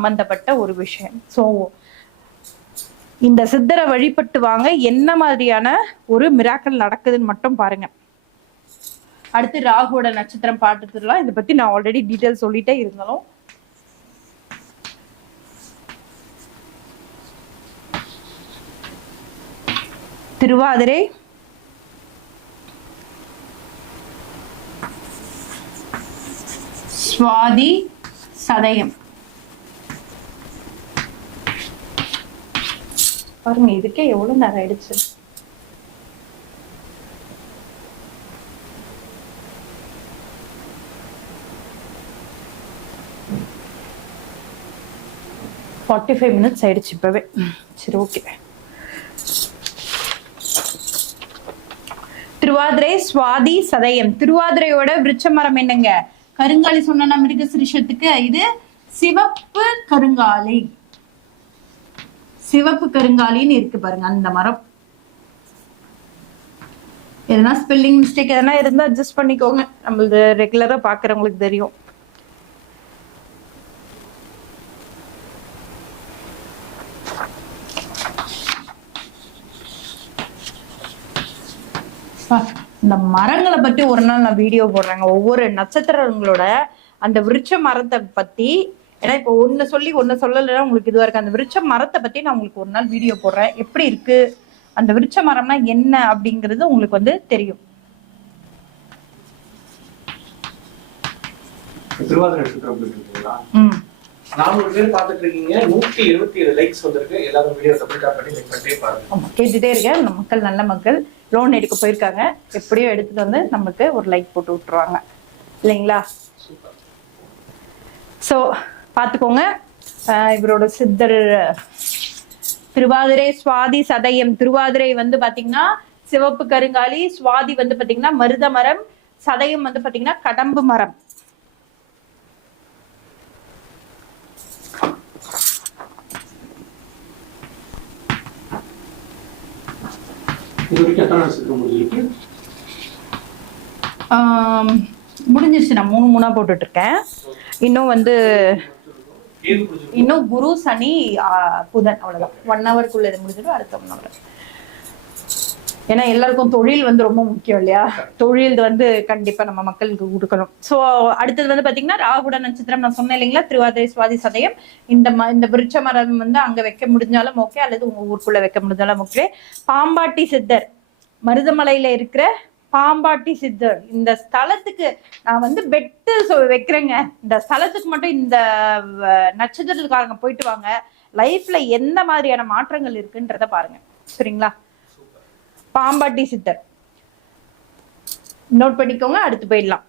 சம்பந்தப்பட்ட ஒரு விஷயம். ஸோ இந்த சித்தரை வழிபட்டு வாங்க, என்ன மாதிரியான ஒரு மிராக்கள் நடக்குதுன்னு மட்டும் பாருங்க. அடுத்து ராகுவோட நட்சத்திரம் பாட்டுலாம் இதை பத்தி நான் ஆல்ரெடி டீட்டெயில் சொல்லிட்டே இருந்தாலும் திருவாதிரை, சுவாதி, சதயம். பாருங்க இதுக்கே எவ்வளவு நேரம் ஆயிடுச்சு. ஃபார்ட்டி 45 minutes ஆயிடுச்சு இப்பவே. சரி, ஓகே. திருவாதிரை, சுவாதி, சதயம். திருவாதிரையோட விருட்ச மரம் என்னங்க? கருங்காலி. சொன்ன மிருகசிரிஷத்துக்கு இது சிவப்பு கருங்காலி. சிவப்பு கருங்காலின்னு இருக்கு பாருங்க அந்த மரம். எதனா ஸ்பெல்லிங் மிஸ்டேக் எதனா இருந்தா அட்ஜஸ்ட் பண்ணிக்கோங்க, நம்மளது ரெகுலரா பாக்குறவங்களுக்கு தெரியும். இந்த மரங்களை பத்தி ஒரு நாள் நான் வீடியோ போடுறேங்க, ஒவ்வொரு நட்சத்திரங்களோட அந்த விருட்ச மரத்தை பத்தி. ஏன்னா இப்ப ஒண்ணு சொல்லி ஒண்ணு சொல்லலைன்னா உங்களுக்கு இதுவா இருக்கு. அந்த விருட்ச மரத்தை பத்தி நான் உங்களுக்கு ஒரு நாள் வீடியோ போடுறேன். எப்படி இருக்கு அந்த விருட்ச மரம்னா என்ன அப்படிங்கிறது உங்களுக்கு வந்து தெரியும். திருவாதிரை நட்சத்திரம் போயிட்டுருக்கீங்களா? 400 பேர் பார்த்துட்டு இருக்கீங்க, 127 லைக்ஸ் வந்திருக்கு. எல்லாரும் வீடியோ டபுள் டாப் பண்ணி லைக் பண்ணிட்டே பாருங்க. கேட்டுட்டே இருக்கேன். நம்ம மக்கள் நல்ல மக்கள் லோன் எடுக்க போயிருக்காங்க, எப்படியோ எடுத்துட்டு வந்து நமக்கு ஒரு லைக் போட்டு விட்டுருவாங்க இல்லைங்களா? ஸோ பார்த்துக்கோங்க. இவரோட சித்தர் திருவாதிரை, சுவாதி, சதயம். திருவாதிரை வந்து பாத்தீங்கன்னா சிவப்பு கருங்காலி, சுவாதி வந்து பாத்தீங்கன்னா மருத மரம், சதயம் வந்து பாத்தீங்கன்னா கடம்பு மரம். முடிஞ்சிருச்சு. நான் 3 போட்டுட்டு இருக்கேன். இன்னும் வந்து இன்னும் குரு, சனி, புதன், அவ்வளவுதான். 1 hourக்குள்ள இது முடிஞ்சிடும். அடுத்த 1 hour. ஏன்னா எல்லாருக்கும் தொழில் வந்து ரொம்ப முக்கியம் இல்லையா? தொழில் வந்து கண்டிப்பா நம்ம மக்களுக்கு கொடுக்கணும். சோ அடுத்தது வந்து பாத்தீங்கன்னா ராகுட நட்சத்திரம் நான் சொன்னேன் இல்லைங்களா? திருவாதிரை, சுவாதி, சதயம். இந்த விருட்ச மரம் வந்து அங்க வைக்க முடிஞ்சாலும் ஓகே, அல்லது உங்க ஊருக்குள்ள வைக்க முடிஞ்சாலும் ஓகே. பாம்பாட்டி சித்தர், மருதமலையில இருக்கிற பாம்பாட்டி சித்தர். இந்த ஸ்தலத்துக்கு நான் வந்து பெட்டு வைக்கிறேங்க. இந்த ஸ்தலத்துக்கு மட்டும் இந்த நட்சத்திரத்துக்காரங்க போயிட்டு வாங்க. லைஃப்ல எந்த மாதிரியான மாற்றங்கள் இருக்குன்றத பாருங்க. சரிங்களா? பாம்பாட்டி சித்தர் நோட் பண்ணிக்கோங்க. அடுத்து போயிடலாம்.